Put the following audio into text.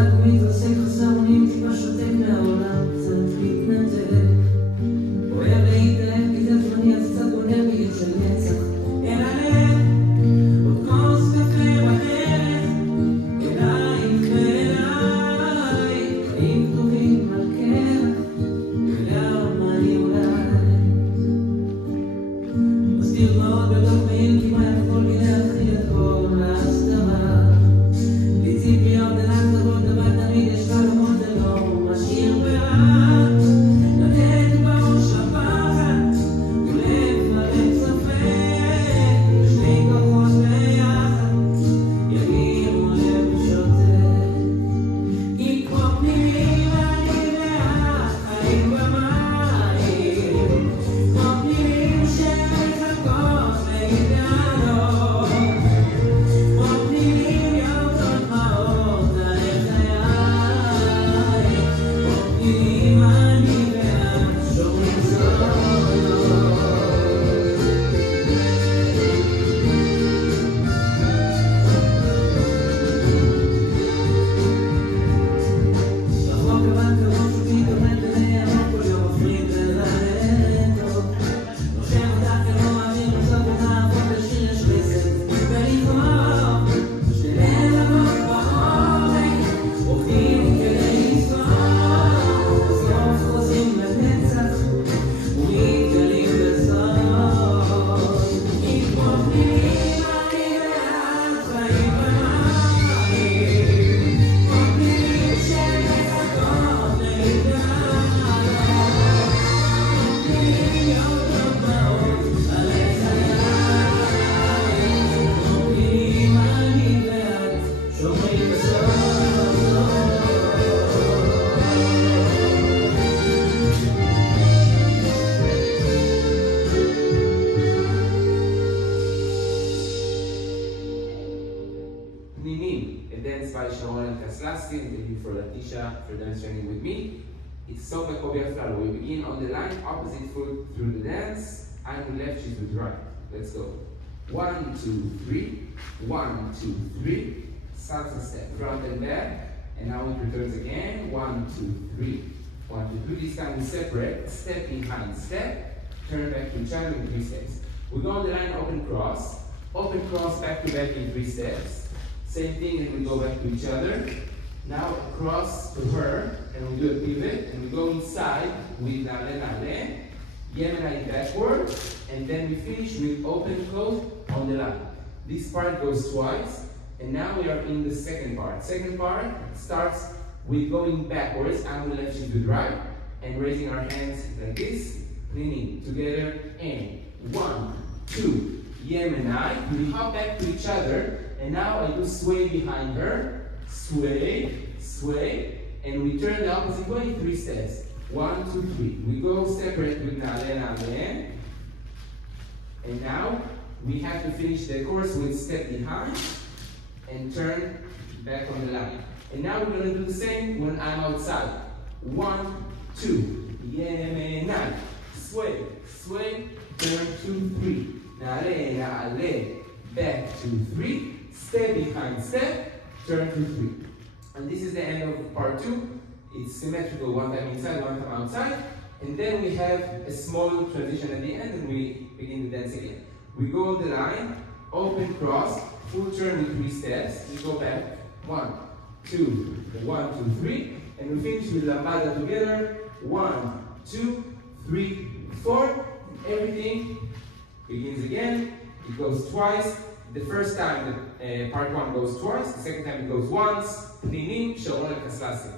רק מתרסק חסר אונים, טיפה שותק מהעולם, קצת מתנתק. אוהב להתאהב, כי זה זמני, אז קצת בונה מילים של נצח. אל הלב, עוד כוס קפה בדרך, אלייך ואליי, חיים כתובים על קרח, וגם אני אולי. מסתיר דמעות בתוך מעיל, כי מה יכול בי להכיל את כל ההסתרה. לציפיות אל הכתבות, אבל תמיד יש חלומות, זה לא משאיר ברירה. לתת בראש לפחד, ולב מלא ספק, שני כוחות ביחד, יגיעו לב שוטט. כי כמו פנימים אני ואת חיים במים, כמו פנימים שמחכות להתגלות, כמו פנימים יורדות דמעות על חיי, כמו פנימים אני ואת שומעים סודות. רחוק אבל קרוב שבי עומד בינינו, כל יום מפריד ולהראה טוב. נושם אותך כמו אוויר, בסוף ונעבור לשיר יש חסד ולקרוא. שני לבות בעורק, עובדים כדי לזכור. בסוף חוזרים לנצח, ומתגלים בסוד. כי כמו פנימים אני ואת חיים במים, כמו פנימים שמחכות להתגלות, כמו פנימים יורדות דמעות על חיי, כמו פנימים אני ואת שומעים בסוד. Pninim, a dance by Sharon and Kaslasky, and thank you for Latisha for demonstrating with me. It's Sof Jacobi Aflalo. We begin on the line, opposite foot through the dance. I'm with left, she's with right. Let's go. 1, 2, 3. 1, 2, 3. Salsa step, front and back. And now it returns again. 1, 2, 3. 1, 2, 3. This time we separate. Step behind step. Turn back to each other in 3 steps. We go on the line, open cross. Open cross, back to back in 3 steps. Same thing, and we go back to each other. Now across to her, and we do a pivot, and we go inside with Nale Nale, Yemenite backward, and then we finish with open close on the line. This part goes twice, and now we are in the second part. Second part starts with going backwards, angle left shift with right, and raising our hands like this, leaning together, and 1, 2, Yemenite. We hop back to each other, and now I do sway behind her, sway, sway, and we turn the opposite way in 3 steps. 1, 2, 3. We go separate with Nale Nale, and now we have to finish the chorus with step behind and turn back on the line. And now we're going to do the same when I'm outside. 1, 2, Yemenite, sway, sway, turn 2, 3, Nale Nale, back 2, 3. Step behind step, turn to 3. And this is the end of part 2. It's symmetrical, one time inside, one time outside. And then we have a small transition at the end, and we begin the dance again. We go on the line, open cross, full turn with 3 steps. We go back, 1, 2, 1, 2, 3. And we finish with lambada together, 1, 2, 3, 4. Everything begins again. It goes twice. The first time, part 1 goes twice. The second time it goes once. Pninim, Sharon and Kaslasky.